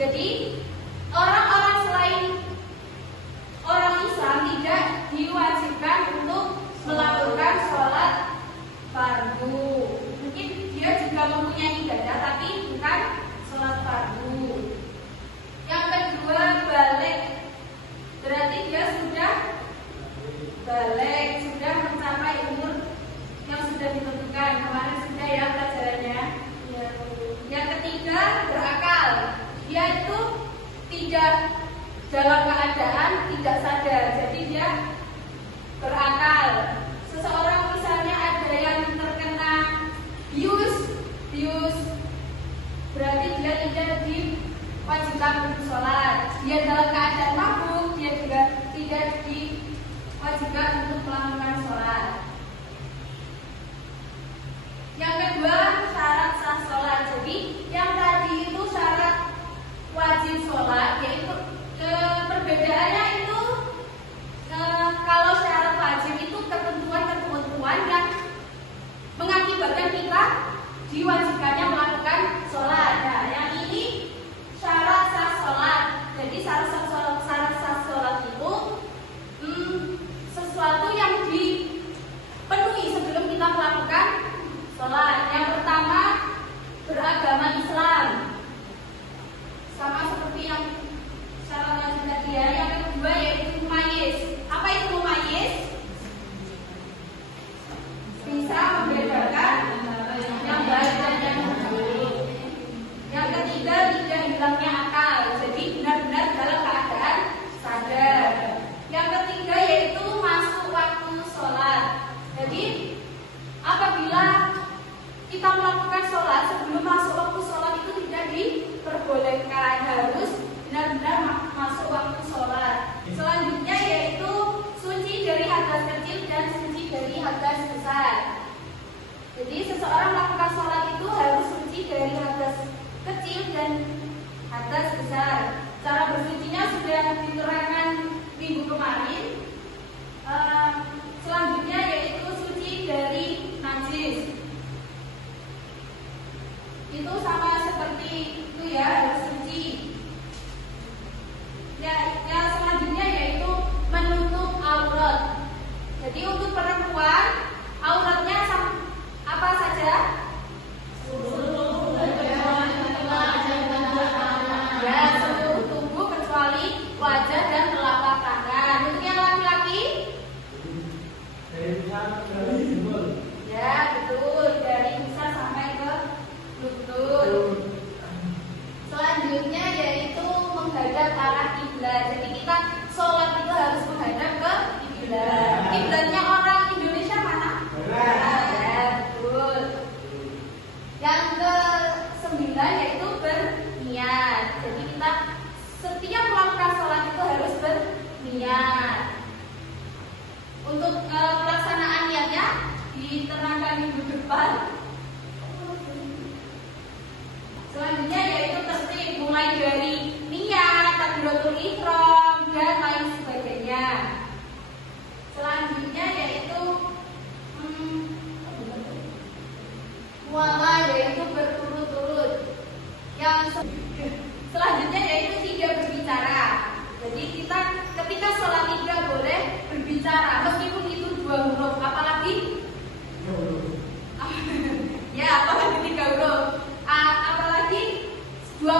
Jadi orang-orang selain orang Islam tidak diwajibkan untuk melakukan sholat fardu. Mungkin dia juga mempunyai ibadah tapi bukan sholat fardu. Yang kedua, balik. Berarti dia sudah balik, sudah mencapai umur yang sudah ditentukan. Kemarin sudah ya pelajarannya. Yang ketiga, berakal. Dia itu tidak dalam keadaan tidak sadar, jadi dia berakal. Seseorang misalnya ada yang terkena bius, berarti dia tidak diwajibkan untuk sholat. Dia dalam keadaan mabuk, dia juga tidak diwajibkan untuk melakukan sholat. Yang kedua, syarat sah sholat. Jadi yang tadi itu syarat wajib sholat, yaitu perbedaannya itu kalau syarat wajib itu ketentuan-ketentuan yang mengakibatkan kita diwajibkannya melakukan sholat. Nah, yang ini syarat sah sholat. Jadi syarat sah sholat itu sesuatu yang dipenuhi sebelum kita melakukan sholat. Yang pertama, beragama Islam, sama seperti yang syarat wajib tadi ya. Yang kedua yaitu mumayyiz. Apa itu mumayyiz? Bisa membedakan yang baik dan yang buruk. Yang ketiga, tidak hilangnya akal, jadi benar-benar dalam keadaan sadar. Yang ketiga yaitu masuk waktu sholat. Jadi apabila kita melakukan sholat sebelum masuk waktu sholat itu tidak diperbolehkan, harus benar-benar masuk waktu sholat. Selanjutnya yaitu suci dari hadas kecil dan suci dari hadas besar. Jadi seseorang melakukan sholat itu harus suci dari hadas kecil dan hadas besar. Cara bersucinya sudah diterangkan minggu kemarin. Selanjutnya yaitu suci dari najis. Itu sama seperti itu ya, harus suci. Yang selanjutnya yaitu menutup aurat. Jadi untuk perempuan auratnya apa saja? Ya, seluruh tubuh kecuali wajah dan telapak tangan. Untuk yang laki-laki? Ya, betul, dari pusar sampai ke lutut. Selanjutnya yaitu menghadap arah kiblat. Jadi kita sholat itu harus menghadap ke kiblat. Kiblatnya orang Indonesia mana? Ya, betul. Yang ke-9 yaitu berniat. Jadi kita setiap melakukan sholat itu harus berniat. Untuk pelaksanaan niatnya diterangkan minggu depan. Selanjutnya yaitu tertib, mulai dari niat, takbiratul ihram dan lain sebagainya. Selanjutnya yaitu muamalah, yaitu berturut-turut. Yang selanjutnya yaitu tidak berbicara. Jadi kita ketika sholat tidak boleh berbicara meskipun itu 2 huruf, apalagi ya apalagi 3 huruf. Apalagi dua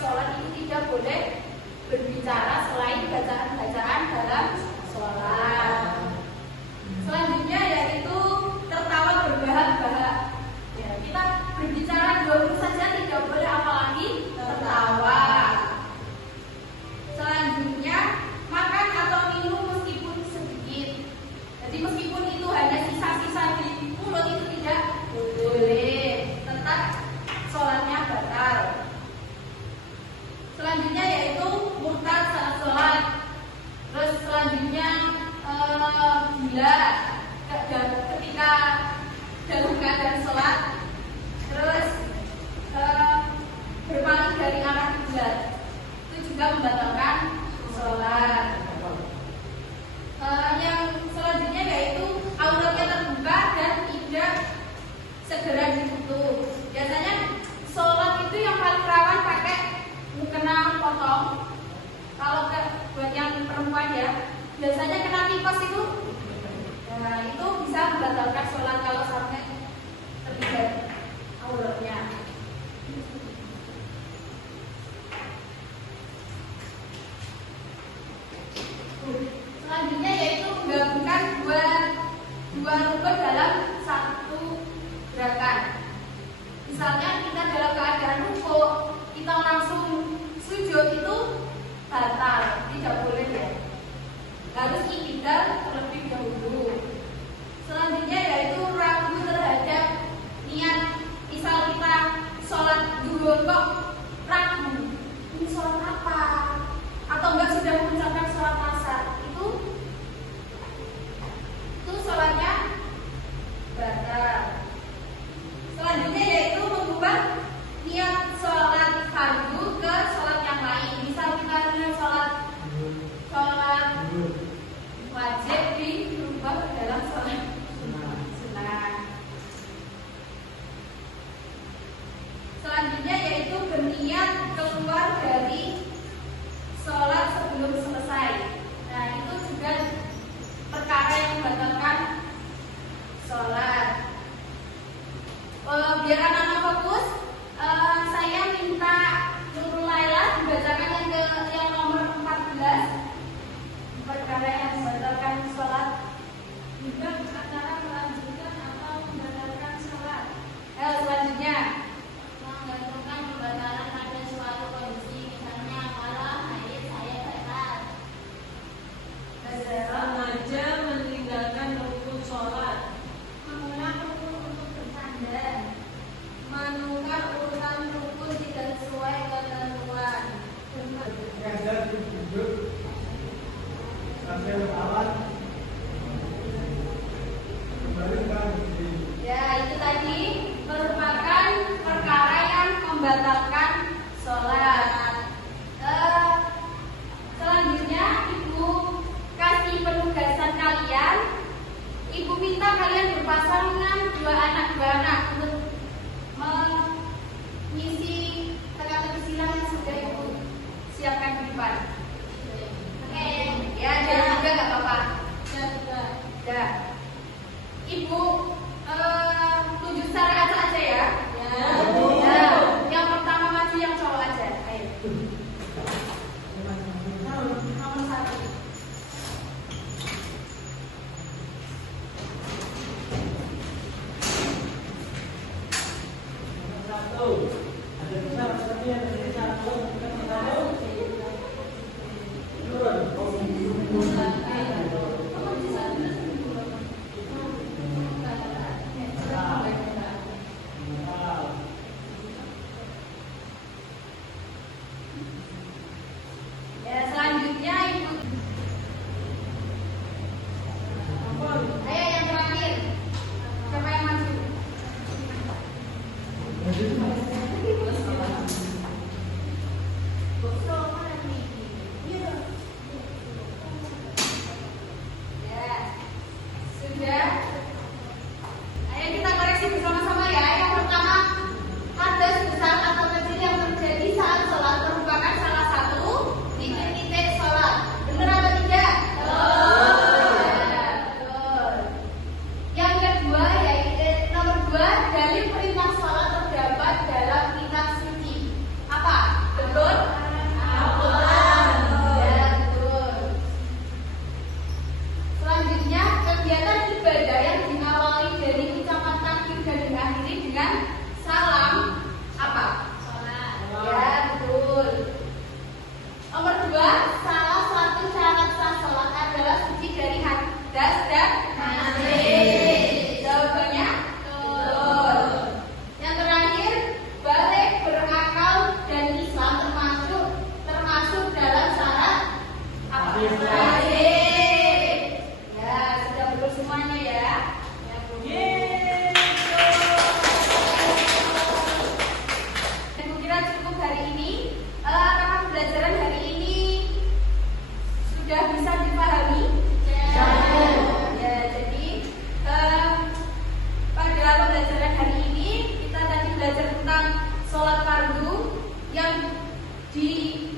sholat itu tidak boleh berbicara selain bacaan-bacaan dalam sholat. Selanjutnya yaitu tertawa berbahak-bahak. Ya, kita berbicara dulu saja tidak boleh, apalagi tertawa. Selanjutnya makan atau minum meskipun sedikit. Jadi meskipun itu hanya sisa-sisa di mulut itu tidak boleh, tetap sholatnya batal. Selanjutnya yaitu murtad saat sholat. Terus selanjutnya gila ketika dalam keadaan sholat. Terus berpaling dari arah kiblat itu juga membatalkan sholat. Yang selanjutnya yaitu auratnya terbuka dan tidak segera ditutup. Biasanya sholat itu yang paling rawan pakai mukena potong. Kalau buat yang perempuan ya, biasanya kena tipes itu. Nah, itu bisa membatalkan sholat kalau sampai terlihat auratnya. Selanjutnya yaitu menggabungkan dua rukun dalam satu gerakan. Misalnya kita dalam keadaan rukuk, kita langsung sujud itu batal, tidak boleh ya. Harus i'tidal terlebih dahulu. Selanjutnya yaitu ragu terhadap niat. Misal kita sholat dulu kok ragu, ini sholat apa? Atau enggak sudah mengucapkan sholat asar, itu sholatnya batal. Selanjutnya yaitu mengubah niat sholat fardu ke sholat yang lain. Misal kita niat sholat wajib dirubah ke dalam sholat sunnah. Selanjutnya yaitu berniat keluar dari sholat sebelum selesai. Nah, itu juga perkara yang membatalkan sholat. Biar anak-anak fokus, saya minta Nurul Laila dibacakan yang nomor 14, perkara yang membatalkan sholat. Juga antara melanjutkan atau membatalkan sholat. Selanjutnya menggantungkan pembatalan pada suatu kondisi, misalnya malam haid saya batal. Sengaja meninggalkan rukun sholat, Mengulang rukun untuk bersandar, menukar urutan rukun tidak sesuai ketentuan. Ya, itu tadi merupakan perkara yang membatalkan sholat. Selanjutnya Ibu kasih penugasan kalian. Ibu minta kalian berpasangan dua anak untuk mengisi teka-teki silang yang sudah Ibu siapkan di depan. Oke, ya jadi juga nggak apa-apa. Ya, Ibu tujuh secara acak aja ya. Ya, yang pertama masih yang cowok aja. Ayo. Nomor 1. Ya, selanjutnya Ibu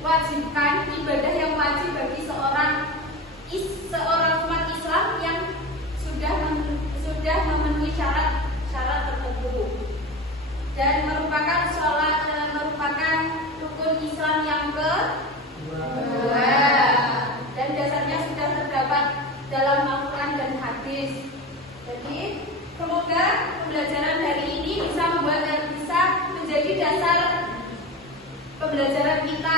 diwajibkan, ibadah yang wajib bagi seorang umat Islam yang sudah memenuhi syarat tertentu, dan merupakan rukun Islam yang kedua, dan dasarnya sudah terdapat dalam Al-Quran dan hadis. Jadi semoga pembelajaran hari ini bisa menjadi dasar pembelajaran kita